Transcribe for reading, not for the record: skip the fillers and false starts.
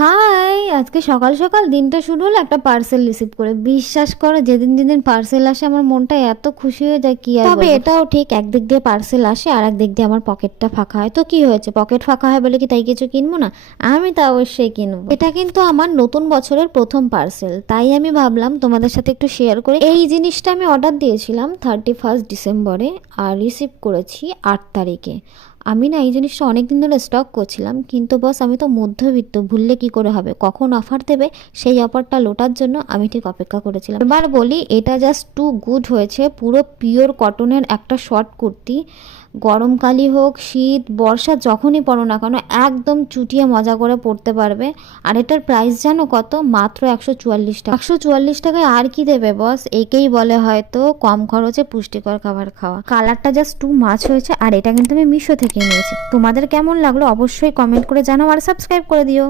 High, আজকে সকাল সকাল দিনটা শুরু হলো একটা পার্সেল রিসিভ করে। বিশ্বাস করো, যেদিন যেদিন পার্সেল আসে আমার মনটা এত খুশি হয়ে যায় কি আর বলবো। তবে এটাও ঠিক, একদিক দিয়ে পার্সেল আসে আর একদিক দিয়ে আমার পকেটটা ফাঁকা হয়। তো কি হয়েছে, পকেট ফাঁকা হয় বলে কি তাই কিছু কিনবো না? আমি তো অবশ্যই কিনবো। এটা কিন্তু আমার নতুন বছরের প্রথম পার্সেল, তাই আমি ভাবলাম তোমাদের সাথে একটু শেয়ার করি। এই জিনিসটা আমি অর্ডার দিয়েছিলাম 31 ডিসেম্বরে আর রিসিভ করেছি 8 তারিখে। আমি না এই জিনিসটা অনেক দিন ধরে স্টক করছিলাম, কিন্তু বস আমি তো মধ্যবিত্ত, ভুললে কি করে হবে, কখন অফার দেবে সেই অফারটা লোটার জন্য আমি ঠিক অপেক্ষা করেছিলাম। এবার বলি, এটা জাস্ট টু গুড হয়েছে। পুরো পিওর কটনের একটা শর্ট কুর্তি, গরমকালই হোক শীত বর্ষা যখনই পরো না কেন একদম চুটিয়ে মজা করে পরতে পারবে। আর এটার প্রাইস জানো কত? মাত্র 144 টাকা। 144 টাকায় আর কি দেবে বস? একেই বলে হয়তো কম খরচে পুষ্টিকর খাবার খাওয়া। কালারটা জাস্ট টু মাচ হয়েছে। আর এটা কিন্তু আমি মিশো থেকে নিয়েছি। তোমাদের কেমন লাগলো অবশ্যই কমেন্ট করে জানাও আর সাবস্ক্রাইব করে দিও।